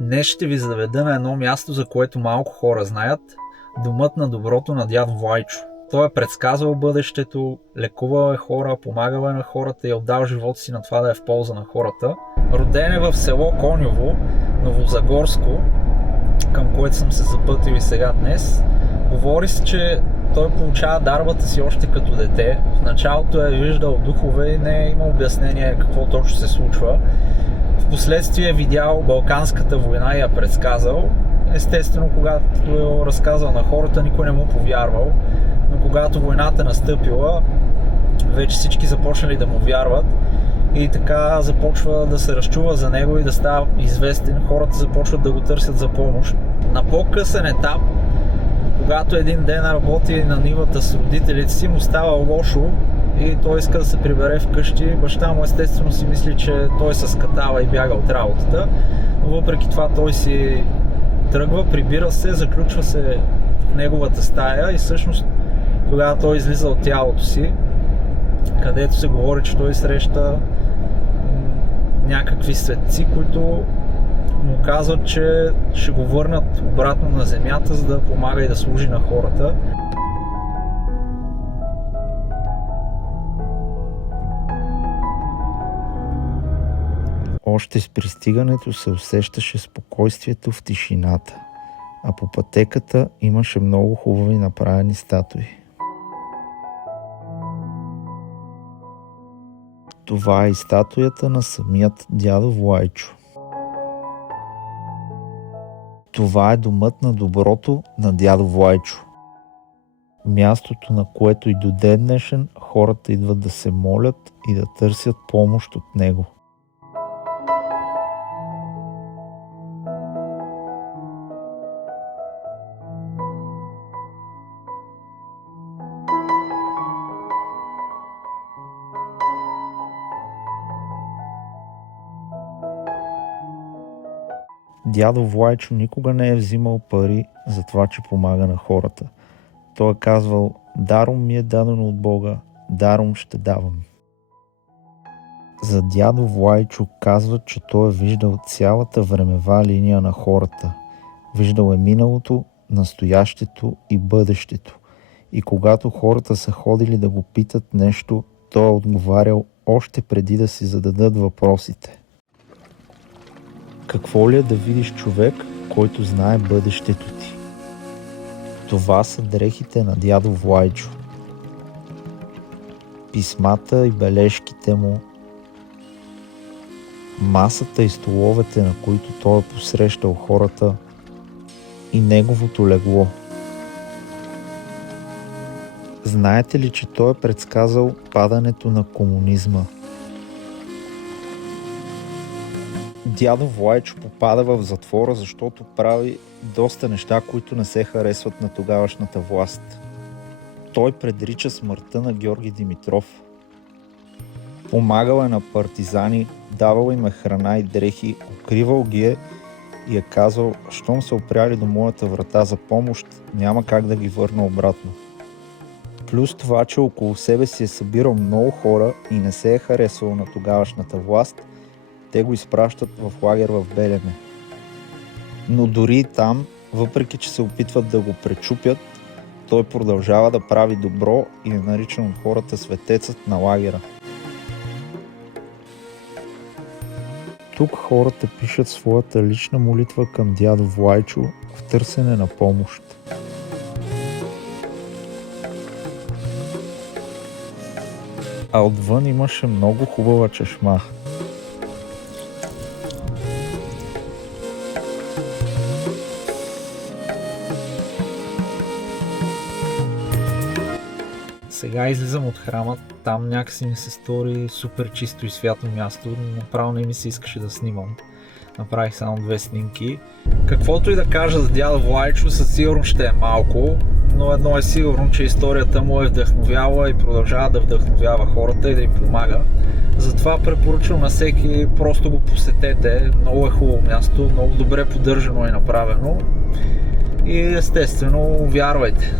Днес ще ви заведа на едно място, за което малко хора знаят – домът на доброто на дядо Влайчо. Той е предсказвал бъдещето, лекувал е хора, помагал е на хората и е отдал живота си на това да е в полза на хората. Роден е в село Коньово, Новозагорско, към което съм се запътил и сега днес. Говори се, че той получава дарбата си още като дете. В началото е виждал духове и не е имал обяснение какво точно се случва. Впоследствие е видял Балканската война и я предсказал. Естествено, когато е разказал на хората, никой не му повярвал. Но когато войната настъпила, вече всички започнали да му вярват. И така започва да се разчува за него и да става известен. Хората започват да го търсят за помощ. На по-късен етап, когато един ден работи на нивата с родителите си, му става лошо и той иска да се прибере вкъщи. Баща му естествено си мисли, че той се скатава и бяга от работата, но въпреки това той си тръгва, прибира се, заключва се в неговата стая и всъщност тогава той излиза от тялото си, където се говори, че той среща някакви светци, които му казват, че ще го върнат обратно на земята, за да помага и да служи на хората. Още с пристигането се усещаше спокойствието в тишината, а по пътеката имаше много хубави направени статуи. Това е и статуята на самият дядо Влайчо. Това е домът на доброто на дядо Влайчо. Мястото, на което и до ден днешен хората идват да се молят и да търсят помощ от него. Дядо Влайчо никога не е взимал пари за това, че помага на хората. Той е казвал: даром ми е дадено от Бога, даром ще давам. За дядо Влайчо казват, че той е виждал цялата времева линия на хората. Виждал е миналото, настоящето и бъдещето. И когато хората са ходили да го питат нещо, той е отговарял още преди да си зададат въпросите. Какво ли е да видиш човек, който знае бъдещето ти? Това са дрехите на дядо Влайчо. Писмата и бележките му, масата и столовете, на които той е посрещал хората, и неговото легло. Знаете ли, че той е предсказал падането на комунизма? Дядо Влайчо попада в затвора, защото прави доста неща, които не се харесват на тогавашната власт. Той предрича смъртта на Георги Димитров. Помагал е на партизани, давал им е храна и дрехи, укривал ги е и е казал: щом са опряли до моята врата за помощ, няма как да ги върна обратно. Плюс това, че около себе си е събирал много хора и не се е харесвал на тогавашната власт, те го изпращат в лагер в Белене. Но дори и там, въпреки че се опитват да го пречупят, той продължава да прави добро и е наричан от хората светецът на лагера. Тук хората пишат своята лична молитва към дядо Влайчо в търсене на помощ. А отвън имаше много хубава чешма. Сега излизам от храма, там някакси ми се стори супер чисто и свято място, направо не ми се искаше да снимам. Направих само 2 снимки. Каквото и да кажа за дядо Влайчо, със сигурно ще е малко, но едно е сигурно, че историята му е вдъхновява и продължава да вдъхновява хората и да им помага. Затова препоръчвам на всеки, просто го посетете, много е хубаво място, много добре поддържано и направено и естествено вярвайте.